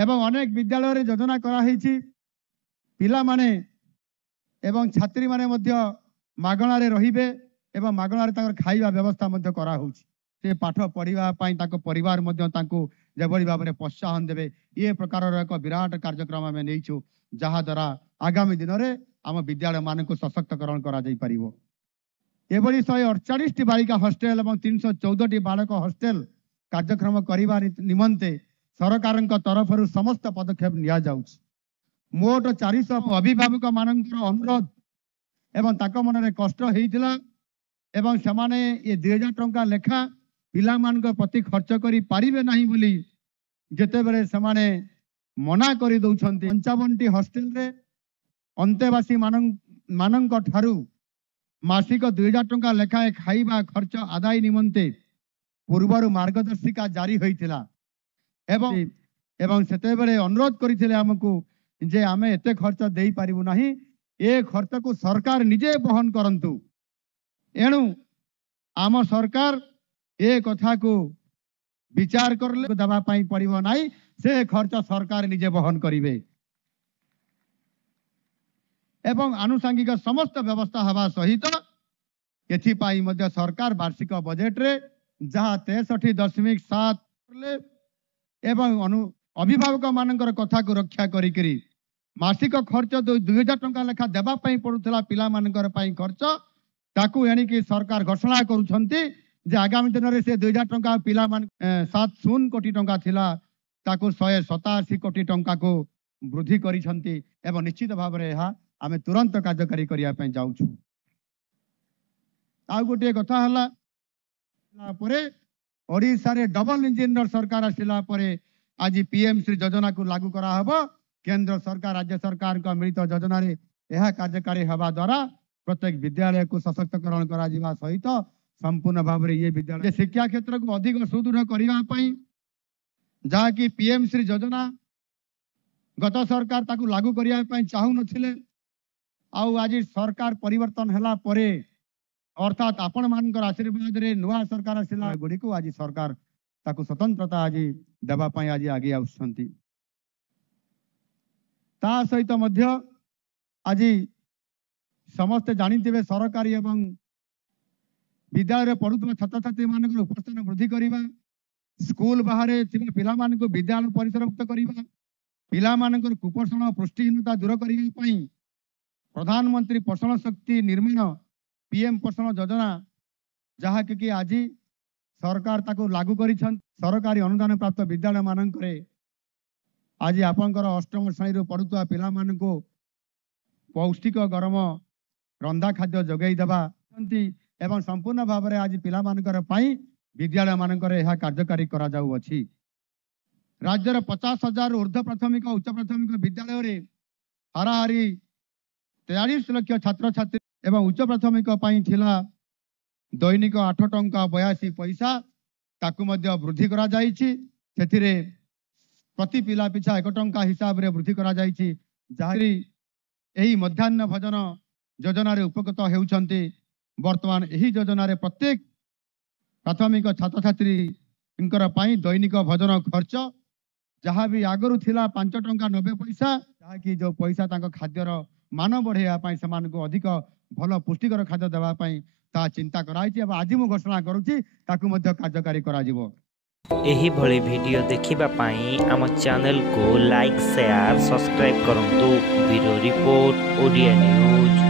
एवं अनेक विद्यालय रे योजना करा हिची पिला माने एवं छात्री माने मध्य मागणा रे रहिबे एवं मागणा रे ताकर खाइबा व्यवस्था मध्य करा होउची से पाठ पढ़िबा पई ताको परिवार मध्य ताको जेबळी भाबरे प्रोत्साहन देबे ये प्रकार एक विराट कार्यक्रम आमे नेइछु जहा द्वारा आगामी दिन रे आम विद्यालय मान को सशक्तकरण करा जाई परिबो। एभली 148 टी बालिका हॉस्टेल एवं 314 टी बालक हॉस्टेल कार्यक्रम करिबा निमंते सरकार तरफ समस्त पदक्षेप निया जाउछ। मोट 400 अभिभावक मानकर अनुरोध एवं ताको मन रे कष्ट हेइतिला एवं समाने ये 2000 टंका लेखा पिला मान प्रति खर्च करी पारिबे नाही बोली जेते बेले समाने मना करी दउछंती। 55 टी हॉस्टेल रे अंतेवासी मानक ठारू मासिक 2000 टंका लेखाएं खाइबा खर्च आदाय निमंते पूर्वर मार्गदर्शिका जारी होइतिला एवं सेते बेले अनुरोध करिथिले हमकु जे आमे एते खर्च देई पारिबु नाही ए खर्च को सरकार निजे बहन करंतु। एणु आम सरकार ए कथा को विचार करले दबा पाई पड़िबो नाही से खर्च सरकार निजे बहन करिवे एवं आनुषंगिक समस्त व्यवस्था हवा सहित एथिपाई मध्य सरकार वार्षिक बजेट रे जहाँ 63.7 एवं अभिभावक मानकर कथा को रक्षा करी मासिक खर्च 2000 टंका लेखा देबा पाई पड़ुथला पिला मानकर पाई खर्च ताकू एणिकी सरकार घोषणा करुछंती जे आगामी दिन रे से 2000 टंका पिला मान 70 कोटी टंका थिला ताकू 187 कोटी टंका को वृद्धि करिछंती एवं निश्चित भाव रे यहा आमे तुरंत कार्यकारी करिया पे जाउछु। आ गोटे कथा हला परे ओडिसा रे डबल इंजिन सरकार आसिला परे आज पीएम श्री योजना को लागू करा हबो। केंद्र सरकार राज्य सरकार का मिलित योजना रे यह कार्यकारी हवा द्वारा प्रत्येक विद्यालय को सशक्तकरण करा जिबा सहित संपूर्ण भाव रे ये विद्यालय शिक्षा क्षेत्र को अधिक सुदृढ़ करिवा पई जहा कि पीएम श्री योजना गत सरकार ताकू लागू करिया पई चाहू नथिले आउ आज सरकार परिवर्तन हला परे अर्थात आपण मानकर आशीर्वाद रे नुआ सरकार आसिला गुडी को आज सरकार ताकू स्वतंत्रता आज देबा पई आज आगे आउछंती। ता सहित मध्य आज समस्त जानिथिबे सरकारी एवं विद्यालय पढ़ुवा छात्र छात्री मान उपस्थान वृद्धि करवा स्कूल बाहर पिला मान विद्यालय परिसरभुक्त करवा पिला मान कुपोषण पुष्टिहीनता दूर करने प्रधानमंत्री पोषण शक्ति निर्माण पीएम पोषण योजना जहा कि आज सरकार ताको लागू कर सरकारी अनुदान प्राप्त विद्यालय मानक आज आपंकर अष्टम श्रेणी पढ़ुवा पिला मान पौष्टिक गरम रंधा खाद्य जगै देवा एवं संपूर्ण भाव में आज पिला मानकर पाई विद्यालय मानकर यह कार्यकारी करा जाऊ अछि। राज्यर 50,000 ऊर्ध्व प्राथमिक उच्च प्राथमिक विद्यालय रे हाराहारी 43 लाख छात्र छात्री एवं उच्च प्राथमिक पाई थिला दैनिक 8 टंका 82 पैसा ताकू मध्य वृद्धि करा जाइछि। सेथिरे प्रति पिला पिछा 1 टंका हिसाब रे वृद्धि करा जाइछि जाहरी एही मध्याह्न भोजन योजना रे उपकृत हेउछंती। वर्तमान यही योजना रे प्रत्येक प्राथमिक छात्र छात्री दैनिक भोजन खर्च जहाँ भी आगरू थिला 5 टंका 90 पैसा जहाँ कि जो पैसा खाद्यर मान बढ़ाई से अधिक भल पुष्टिकर खाद्य देवाई ता चिंता कराई आज मु घोषणा करुच्ची कार्यकारी करा जिवो। एही भली वीडियो देखिबा पाई आम चैनल को लाइक शेयर सब्सक्राइब करंतु। Bureau report Odia news.